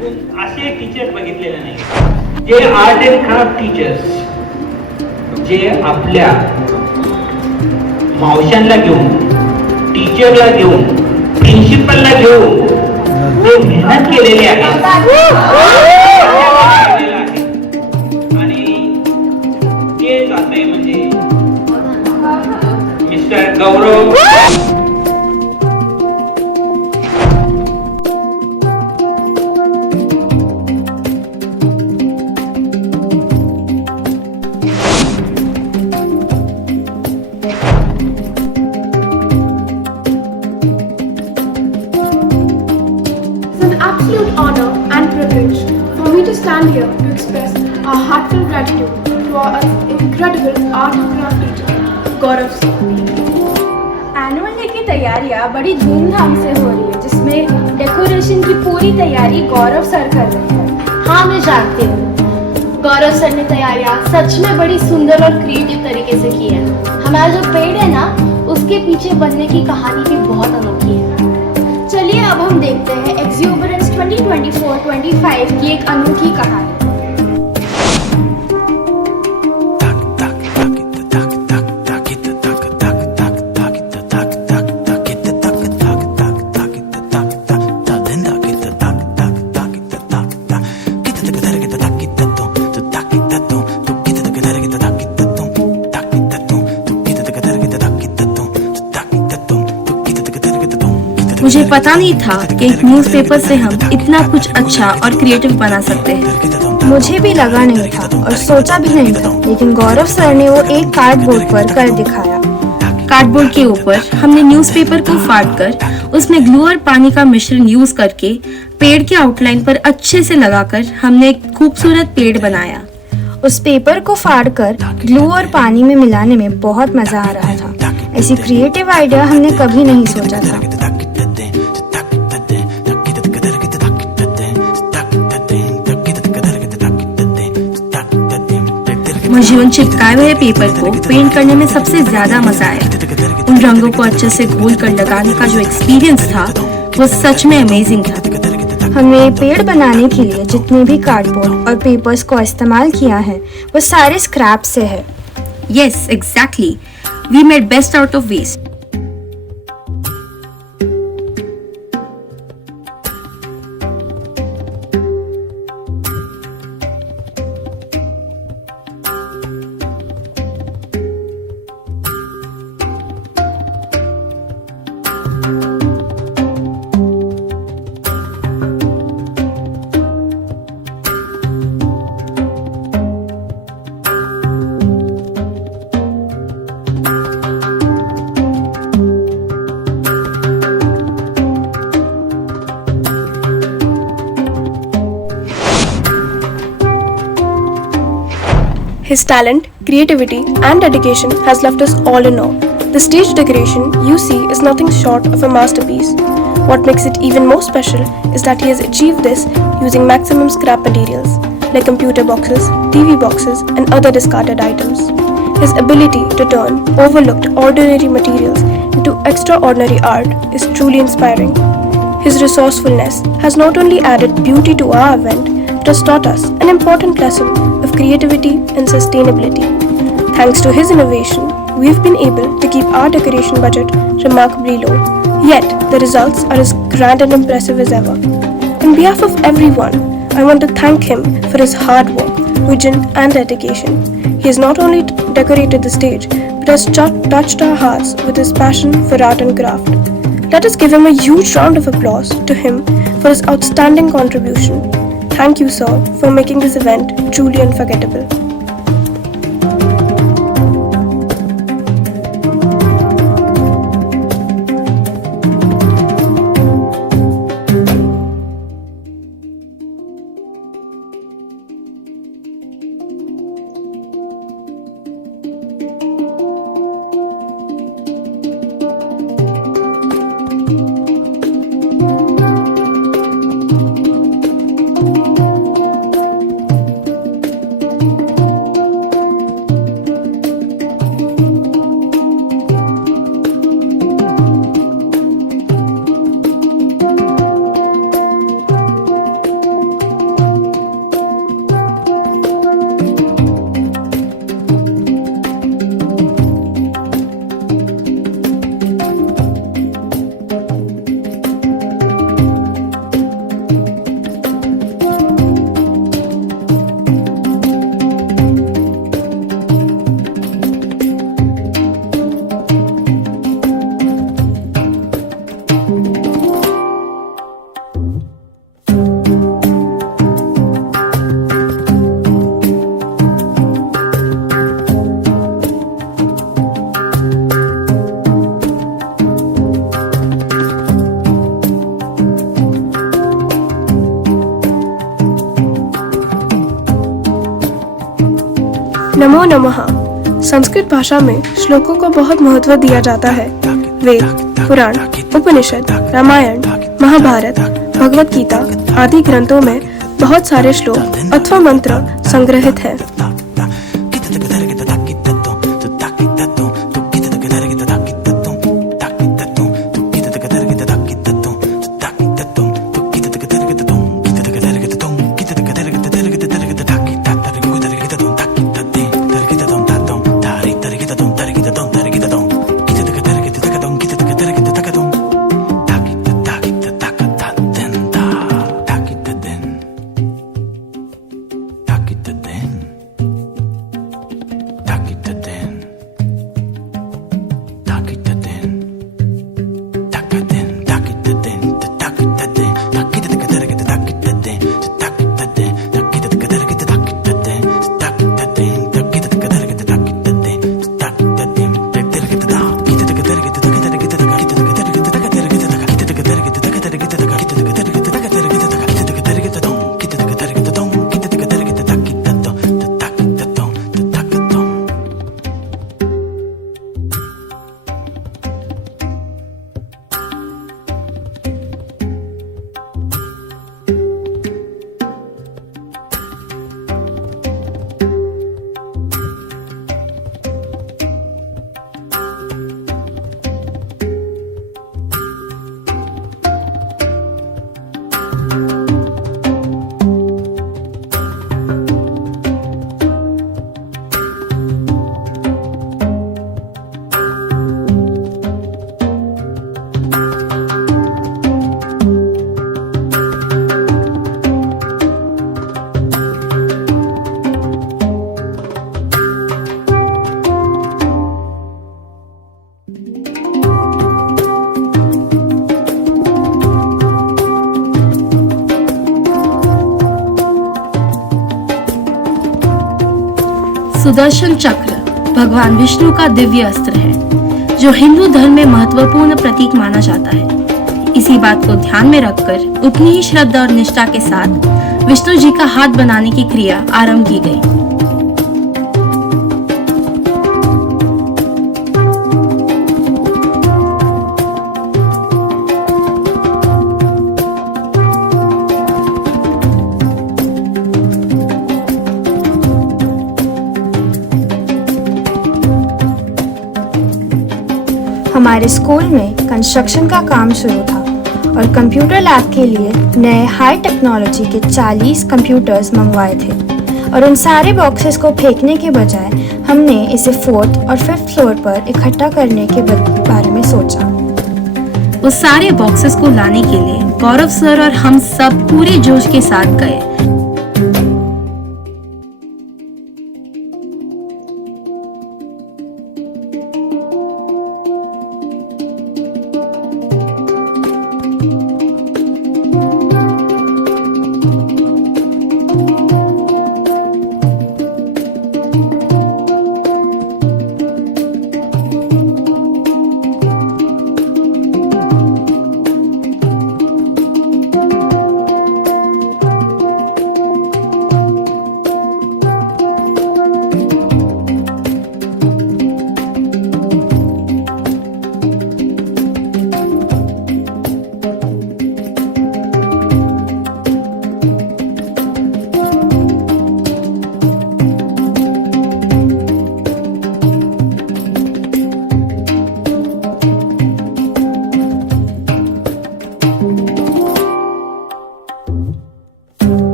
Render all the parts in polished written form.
असे टीचर बघितलेले नाही जे आर्ट अँड क्राफ्ट टीचर्स जे आपल्या मावशांना घेऊन टीचरला घेऊन प्रिन्सिपलला घेऊन जे मेहनत केलेली आहे आणि ते जाते म्हणजे मिस्टर गौरव Absolute honor and privilege for me to stand here to express our heartfelt gratitude to our incredible art and craft teacher, Gaurav sir. Annual day की तैयारियां बड़ी धूमधाम से हो रही है, जिसमें डेकोरेशन की पूरी तैयारी गौरव सर कर रहे हैं। हाँ, मैं जानती हूँ गौरव सर ने तैयारियां सच में बड़ी सुंदर और क्रिएटिव तरीके से की है। हमारा जो पेड़ है ना, उसके पीछे बनने की कहानी भी बहुत अनोखी है। चलिए अब हम देखते हैं एक्सुबरेंस 2024-25 की एक अनोखी कहानी। मुझे पता नहीं था कि एक न्यूज़पेपर से हम इतना कुछ अच्छा और क्रिएटिव बना सकते हैं। मुझे भी लगा नहीं था और सोचा भी नहीं था, लेकिन गौरव सर ने वो एक कार्डबोर्ड पर कर दिखाया। कार्डबोर्ड के ऊपर हमने न्यूज़पेपर को फाड़कर उसमें ग्लू और पानी का मिश्रण यूज करके पेड़ के आउटलाइन पर अच्छे से लगाकर हमने एक खूबसूरत पेड़ बनाया। उस पेपर को फाड़कर ग्लू और पानी में मिलाने में बहुत मजा आ रहा था। ऐसी क्रिएटिव आइडिया हमने कभी नहीं सोचा था। मुझे उन चिपकाए हुए पेपर को पेंट करने में सबसे ज्यादा मजा आया। उन रंगों को अच्छे से घोल कर लगाने का जो एक्सपीरियंस था वो सच में अमेजिंग था। हमने पेड़ बनाने के लिए जितने भी कार्डबोर्ड और पेपर्स को इस्तेमाल किया है वो सारे स्क्रैप से है। Yes, exactly. We made best out of waste. His talent, creativity and dedication has left us all in awe. The stage decoration you see is nothing short of a masterpiece. What makes it even more special is that he has achieved this using maximum scrap materials like computer boxes, TV boxes and other discarded items. His ability to turn overlooked ordinary materials into extraordinary art is truly inspiring. His resourcefulness has not only added beauty to our event, but has taught us an important lesson of creativity and sustainability. Thanks to his innovation, we've been able to keep our decoration budget remarkably low. Yet, the results are as grand and impressive as ever. On behalf of everyone, I want to thank him for his hard work, vision and dedication. He has not only decorated the stage, but has touched our hearts with his passion for art and craft. Let us give him a huge round of applause to him for his outstanding contribution. Thank you, sir, for making this event truly unforgettable. नमो नमः। संस्कृत भाषा में श्लोकों को बहुत महत्व दिया जाता है। वेद, पुराण, उपनिषद, रामायण, महाभारत, भगवत गीता आदि ग्रंथों में बहुत सारे श्लोक अथवा मंत्र संग्रहित हैं। सुदर्शन चक्र भगवान विष्णु का दिव्य अस्त्र है, जो हिंदू धर्म में महत्वपूर्ण प्रतीक माना जाता है। इसी बात को ध्यान में रखकर उतनी ही श्रद्धा और निष्ठा के साथ विष्णु जी का हाथ बनाने की क्रिया आरंभ की गई। हमारे स्कूल में कंस्ट्रक्शन का काम शुरू था और कंप्यूटर लैब के लिए नए हाई टेक्नोलॉजी के 40 कंप्यूटर्स मंगवाए थे और उन सारे बॉक्सेस को फेंकने के बजाय हमने इसे 4th और 5th फ्लोर पर इकट्ठा करने के बारे में सोचा। उस सारे बॉक्सेस को लाने के लिए गौरव सर और हम सब पूरे जोश के साथ गए।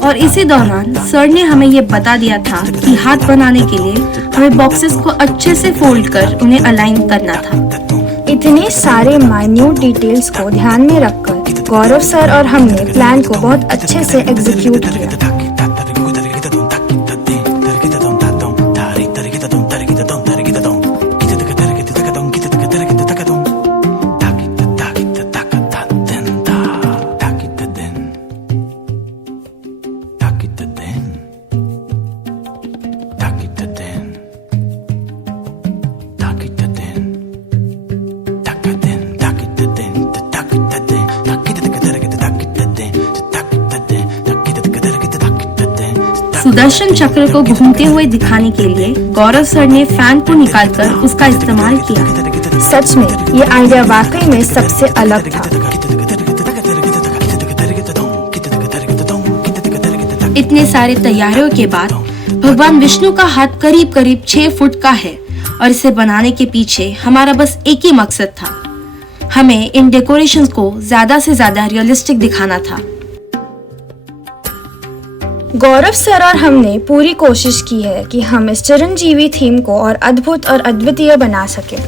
और इसी दौरान सर ने हमें ये बता दिया था कि हाथ बनाने के लिए हमें बॉक्सेस को अच्छे से फोल्ड कर उन्हें अलाइन करना था। इतने सारे माइन्यूट डिटेल्स को ध्यान में रखकर गौरव सर और हमने प्लान को बहुत अच्छे से एग्जीक्यूट किया। सुदर्शन चक्र को घूमते हुए दिखाने के लिए गौरव सर ने फैन को निकालकर उसका इस्तेमाल किया। सच में ये आइडिया वाकई में सबसे अलग था। इतने सारे तैयारियों के बाद भगवान विष्णु का हाथ करीब करीब 6 फुट का है और इसे बनाने के पीछे हमारा बस एक ही मकसद था, हमें इन डेकोरेशंस को ज्यादा से ज्यादा रियलिस्टिक दिखाना था। गौरव सर और हमने पूरी कोशिश की है कि हम इस चिरंजीवी थीम को और अद्भुत और अद्वितीय बना सकें।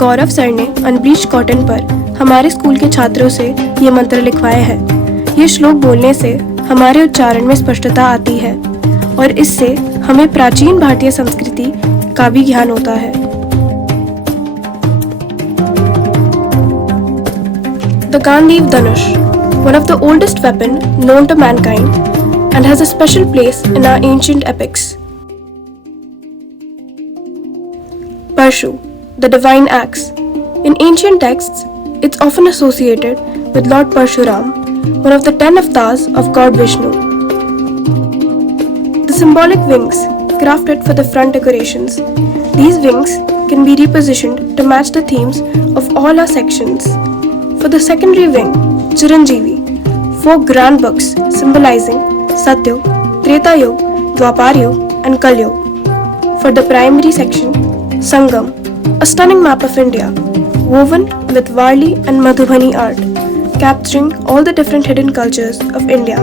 गौरव सर ने अनब्लीच्ड कॉटन पर हमारे स्कूल के छात्रों से ये मंत्र लिखवाए हैं। ये श्लोक बोलने से हमारे उच्चारण में स्पष्टता आती है और इससे हमें प्राचीन भारतीय संस्कृति का भी ज्ञान होता है। The Gandiv Dhanush, one of the oldest weapon known to mankind and has a special place in our ancient epics. Parshu, the divine axe. In ancient texts, it's often associated with Lord Parshuram, one of the 10 avatars of God Vishnu. The symbolic wings crafted for the front decorations. These wings can be repositioned to match the themes of all our sections. For the secondary wing, Chiranjeevi, 4 grand books symbolizing Satyug, Treta Yug, Dwapar Yug and Kal Yug. For the primary section, Sangam, a stunning map of India, woven with Varli and Madhubani art, capturing all the different hidden cultures of India.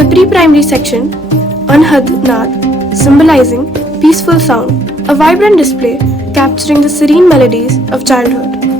The pre-primary section, Anhad Naad, symbolizing peaceful sound, a vibrant display capturing the serene melodies of childhood.